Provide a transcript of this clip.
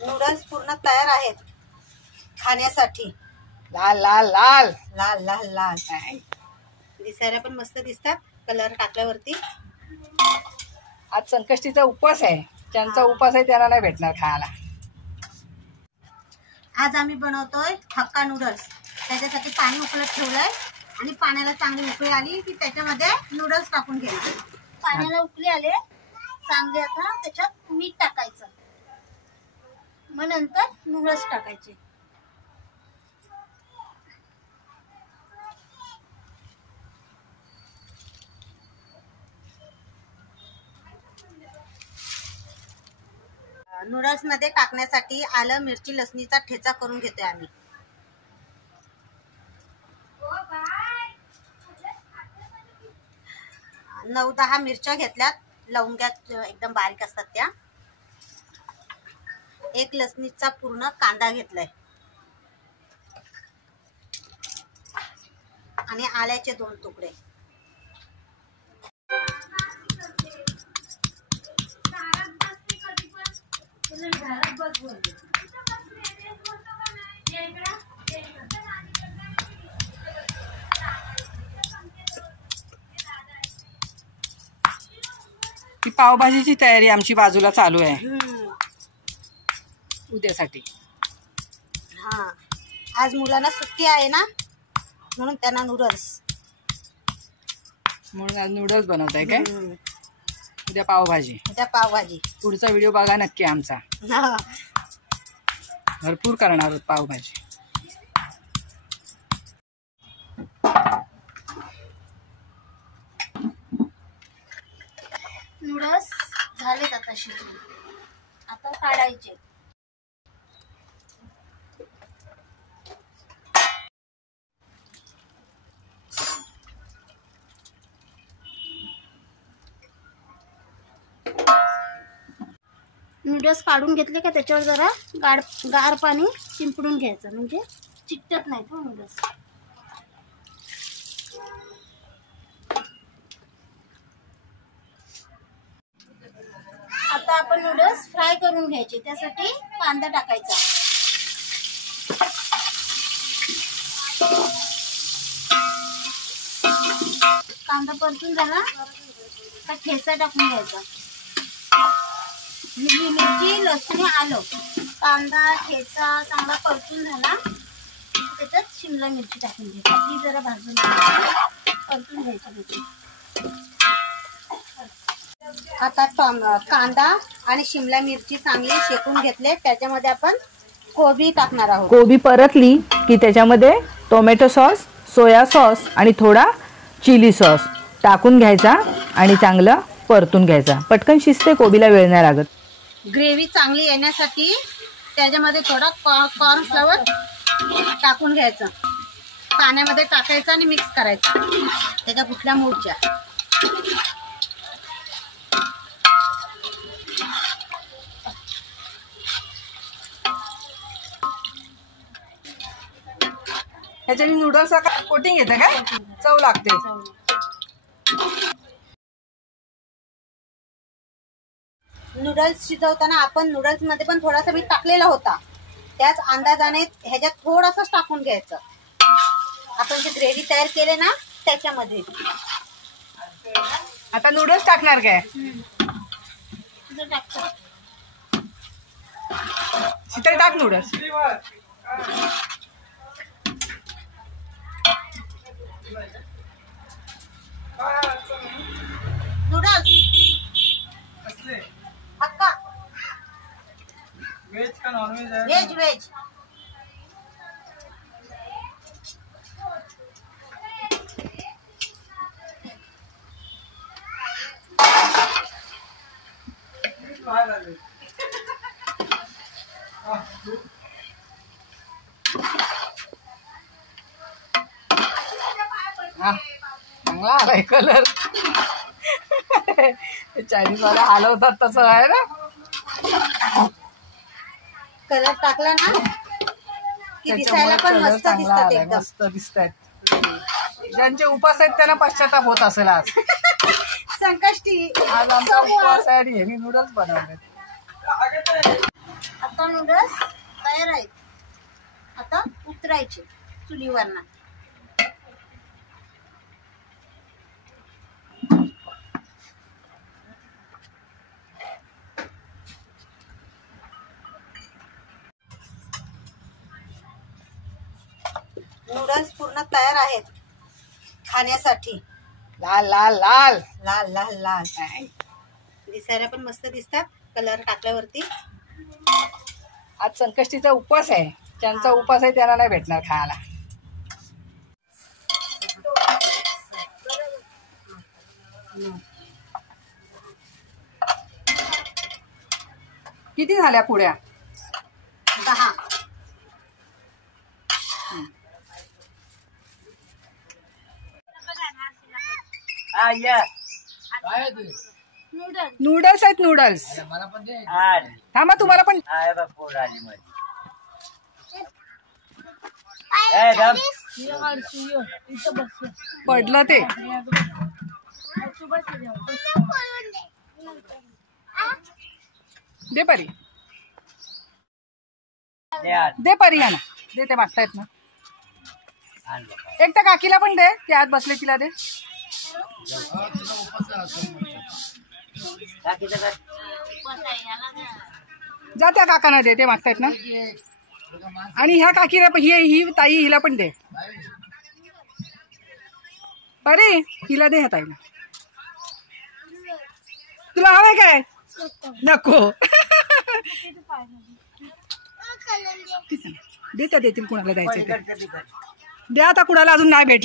Noodles पूर्ण तयार आहेत खाण्यासाठी। लाल लाल लाल लाल लाल लाल दिसायला पण मस्त दिसतात कलर टाकल्यावरती। आज संकष्टीचा उपवास आहे, ज्यांचा उपवास आहे त्यांना नाही भेटणार खायला। आज आम्ही बनवतोय हक्का नूडल्स। त्याच्यासाठी पाणी उकळत ठेवलंय आणि पाण्याला चांगली उकळी आली की त्याच्यामध्ये नूडल्स टाकून घ्यायचे। पाण्याला उकळी आले चांगले, आता त्याच्यात मीठ टाकायचं, मग नंतर नूडल्स टाकायचे। नूडल्स मध्ये टाकण्यासाठी आलं मिरची लसणीचा ठेचा करून घेतोय आम्ही। 9-10 मिरच्या घेतल्यात, लवंग्यात एकदम बारीक असतात त्या। एक लसणीचा पूर्ण कांदा घेतलाय आणि आल्याचे 2 तुकडे। ती पावभाजीची तयारी आमची बाजूला चालू आहे उद्यासाठी। हा, आज मुलांना सुट्टी आहे ना, म्हणून त्यांना नूडल्स, म्हणून आज नूडल्स बनवताय काय? उद्या पावभाजी। उद्या पावभाजी। पुढचा व्हिडिओ बघा नक्की आमचा, भरपूर करणार आहोत पावभाजी। नूडल्स झालेत आता शिजून, आता काढायचे। नूडल्स काढून घेतले का त्याच्यावर जरा गार पाणी शिंपडून घ्यायचं, म्हणजे चिकटत नाही तो नूडल्स। आता आपण नूडल्स फ्राय करून घ्यायचे, त्यासाठी कांदा टाकायचा। कांदा परतून झाला का ठेचा टाकून घ्यायचा। हिरवी मिरची लसूण आलं, कांदा ठेचा चांगला परतून झाला त्याच्यात शिमला मिरची टाकून घ्यायची, ती जरा भाजून परतून घ्यायची। आता कांदा आणि शिमला मिरची चांगली शेकून घेतले, त्याच्यामध्ये आपण कोबी टाकणार आहोत। कोबी परतली की त्याच्यामध्ये टोमॅटो सॉस, सोया सॉस आणि थोडा चिली सॉस टाकून घ्यायचा आणि चांगलं परतून घ्यायचा। पटकन शिजते, कोबीला वेळ नाही लागत। ग्रेव्ही चांगली येण्यासाठी त्याच्यामध्ये थोडा कॉर्न फ्लॉवर टाकून घ्यायचं, पाण्यामध्ये टाकायचं आणि मिक्स करायचं, त्याच्या गुठल्या मोडच्या। ह्याच्याने नूडल्स कोटिंग येतं काय? चव लागते। नूडल्स शिजवताना आपण नूडल्स मध्ये पण थोडासा मीठ टाकलेला होता, त्याच अंदाजाने ह्याच्यात थोडंसं टाकून घ्यायचं। आपण जे ग्रेव्ही तयार केले ना त्याच्यामध्ये आता नूडल्स टाकणार काय? शीतल टाक नूडल्स। नूडल्स हक्का वेज का नॉन वेज है? Veg veg. चांगला आलाय कलर, चायनीज वाला हलवतात तसं आहे ना। कलर टाकला ना की दिसायला पण मस्त दिसतात, एकदम मस्त दिसतात। ज्यांचे उपास आहेत त्यांना पश्चाताप होत असेल आज। संकष्टी आज आमचा उपवास आहे आणि हेवी नूडल्स बनवले। आता नूडल्स तयार आहेत. आता उतरायचे चुलीवरनं. नूडल्स पूर्ण तयार आहेत खाण्यासाठी. लाल लाल लाल लाल लाल लाल दिसायला पण मस्त दिसतात कलर टाकल्यावरती. आज संकष्टीचा उपवास आहे. ज्यांचा उपवास आहे त्यांना नाही भेटणार खायला. किती झाल्या पुड्या? 10. नूडल्स आहेत नूडल्स. थांबा तुम्हाला पण. पडलं ते. दे परी, दे परी ना, दे. ते मागतायत ना. एक तर काकीला पण दे, ती आत बसले तिला दे. जा त्या काकांना दे, ते मागतायत ना. आणि ह्या काकीला ही ताई हिला पण दे. परी हिला दे ह्या ताईला. तुला हवंय काय? नको. दे त्या देतील कुणाला द्यायचं. द्या आता कुणाला अजून नाही भेटलं.